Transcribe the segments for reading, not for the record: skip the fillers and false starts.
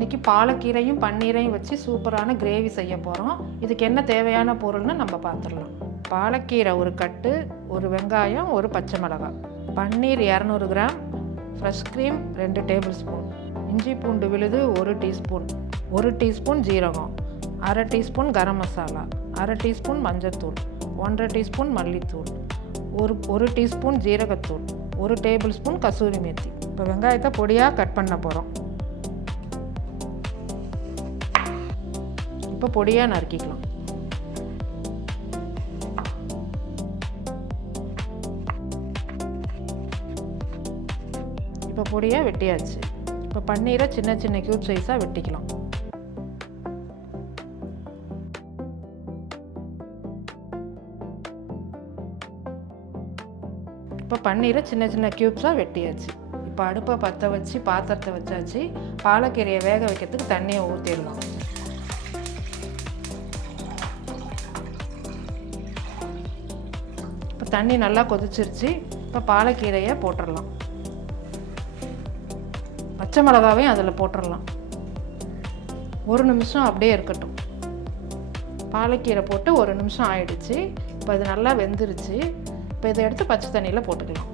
இன்றைக்கி பாலக்கீரையும் பன்னீரையும் வச்சு சூப்பரான கிரேவி செய்ய போகிறோம். இதுக்கு என்ன தேவையான பொருள்னு நம்ம பார்த்துடலாம். பாலக்கீரை ஒரு கட்டு, ஒரு வெங்காயம், ஒரு பச்சை மிளகாய், பன்னீர் 200 gram, fresh cream 2 table spoon, இஞ்சி பூண்டு விழுது 1 டீஸ்பூன், 1 டீஸ்பூன் ஜீரகம், அரை டீஸ்பூன் கரம் மசாலா, அரை டீஸ்பூன் மஞ்சள்தூள், 1/2 டீஸ்பூன் மல்லித்தூள், ஒரு டீஸ்பூன் ஜீரகத்தூள், 1 டேபிள் ஸ்பூன் கசூரி மேத்தி. இப்போ வெங்காயத்தை பொடியாக கட் பண்ண போகிறோம். இப்போ பொடியாக நறுக்கிக்கலாம். இப்போ பொடியாக வெட்டியாச்சு. இப்போ பன்னீரை சின்ன சின்ன க்யூப் சைஸாக வெட்டிக்கலாம். இப்போ பன்னீரை சின்ன சின்ன க்யூப்ஸாக வெட்டியாச்சு. இப்போ அடுப்பை பற்ற வச்சு பாத்திரத்தை வச்சாச்சு. பாலக்கீரையை வேக வைக்கிறதுக்கு தண்ணியை ஊற்றிடலாம். இப்போ தண்ணி நல்லா கொதிச்சிருச்சு. இப்போ பாலக்கீரையை போட்டுடலாம். பச்சை மிளகாவையும் அதில் போட்டுடலாம். 1 நிமிஷம் அப்படியே இருக்கட்டும். பாலக்கீரை போட்டு 1 நிமிஷம் ஆயிடுச்சு. இப்போ இது நல்லா வெந்துருச்சு. இப்போ இதை எடுத்து பச்சை தண்ணியில் போட்டுக்கலாம்.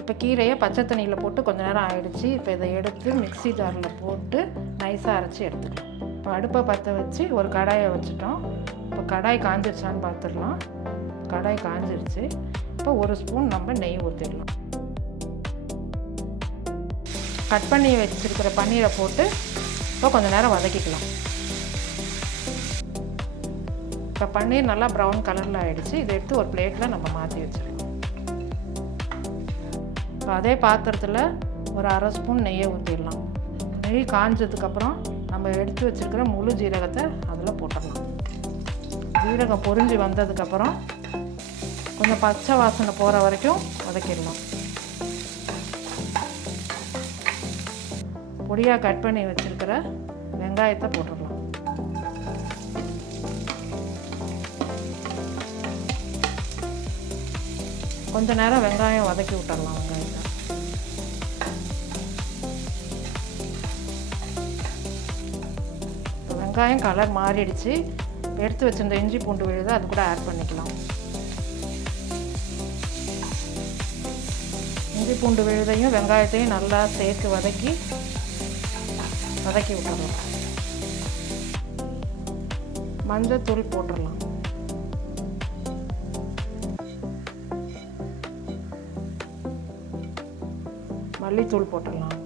இப்போ கீரையை பச்சை தண்ணியில் போட்டு கொஞ்ச நேரம் ஆயிடுச்சு. இப்போ இதை எடுத்து மிக்ஸி ஜாரில் போட்டு நைஸாக அரைச்சி எடுத்துக்கலாம். இப்போ அடுப்பை பற்ற வச்சு ஒரு கடாயை வச்சுட்டோம். இப்போ கடாய் காஞ்சிருச்சான்னு பார்த்துடலாம். கடாய் காஞ்சிருச்சு. இப்போ 1 ஸ்பூன் நம்ம நெய் ஊற்றிடலாம். கட் பண்ணி வச்சுருக்கிற பன்னீரை போட்டு இப்போ கொஞ்சம் நேரம் வதக்கிக்கலாம். இப்போ பன்னீர் நல்லா ப்ரௌன் கலரில் ஆகிடுச்சு. இதை எடுத்து ஒரு பிளேட்டில் நம்ம மாற்றி வச்சுருக்கோம். இப்போ அதே பாத்திரத்தில் ஒரு அரை ஸ்பூன் நெய்யை ஊற்றிடலாம். நெய் காஞ்சதுக்கப்புறம் நம்ம எடுத்து வச்சுருக்கிற முழு ஜீரகத்தை அதில் போட்டுடலாம். ஜீரகம் பொரிஞ்சு வந்ததுக்கப்புறம் கொஞ்சம் பச்சை வாசனை போகிற வரைக்கும் வதக்கிடலாம். பொடியாக கட் பண்ணி வச்சுருக்கிற வெங்காயத்தை போட்டுடலாம். கொஞ்ச நேரம் வெங்காயம் வதக்கி விட்டுடலாம். வெங்காயத்தை வெங்காயம் கலர் மாறிடுச்சு. எடுத்து வச்சிருந்த இஞ்சி பூண்டு விழுது அது கூட ஆட் பண்ணிக்கலாம். இஞ்சி பூண்டு விழுதையும் வெங்காயத்தையும் நல்லா சேர்த்து வதக்கி விட்டுடலாம். மஞ்சள்தூள் போட்டுடலாம். மல்லித்தூள் போட்டுடலாம்.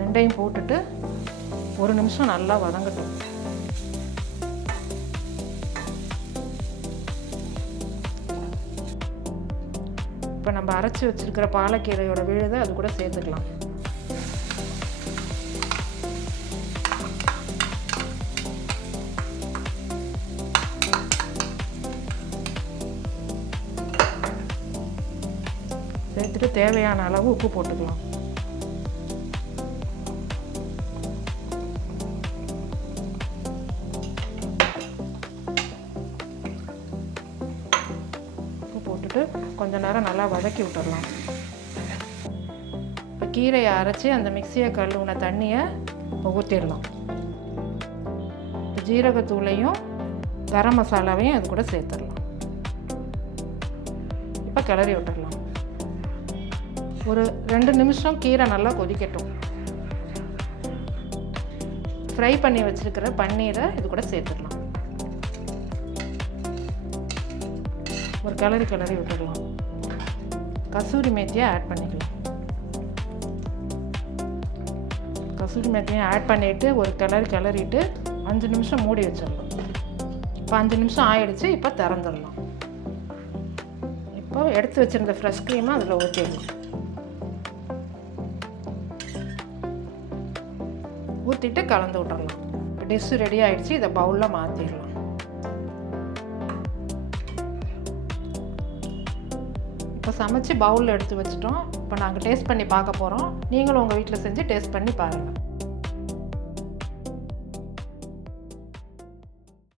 ரெண்டையும் போட்டுட்டு 1 நிமிஷம் நல்லா வதங்கட்டும். இப்போ நம்ம அரைச்சி வச்சிருக்கிற பாலக்கீரையோட விழுதை அது கூட சேர்த்துக்கலாம். சேர்த்துட்டு தேவையான அளவு உப்பு போட்டுக்கலாம். உப்பு போட்டுட்டு கொஞ்ச நேரம் நல்லா வதக்கி விட்டுடலாம். இப்போ கீரையை அரைச்சி அந்த மிக்சியை கழுவுன தண்ணியை ஊற்றிடலாம். ஜீரகத்தூளையும் கரம் மசாலாவையும் அது கூட சேர்த்துடலாம். இப்போ கிளறி விட்டுடலாம். ஒரு 2 நிமிஷம் கீரை நல்லா கொதிக்கட்டும். ஃப்ரை பண்ணி வச்சுருக்கிற பன்னீரை இது கூட சேர்த்துடலாம். ஒரு கிளறி விட்டுடலாம். கசூரி மேத்தியை ஆட் பண்ணிக்கலாம். கசூரி மேத்தியை ஆட் பண்ணிவிட்டு ஒரு கிளறிட்டு 5 நிமிஷம் மூடி வச்சிடலாம். இப்போ 5 நிமிஷம் ஆயிடுச்சு. இப்போ திறந்துடலாம். இப்போ எடுத்து வச்சுருந்த ஃப்ரெஷ் க்ரீமை அதில் ஊற்றிடலாம். ஊற்றிட்டு கலந்து விட்டுறலாம். இப்போ டிஷ்ஷு ரெடி ஆகிடுச்சு. இதை பவுலில் மாற்றிடலாம். இப்போ சமைச்சு பவுலில் எடுத்து வச்சிட்டோம். இப்போ நாங்கள் டேஸ்ட் பண்ணி பார்க்க போகிறோம். நீங்களும் உங்கள் வீட்டில் செஞ்சு டேஸ்ட் பண்ணி பாருங்கள்.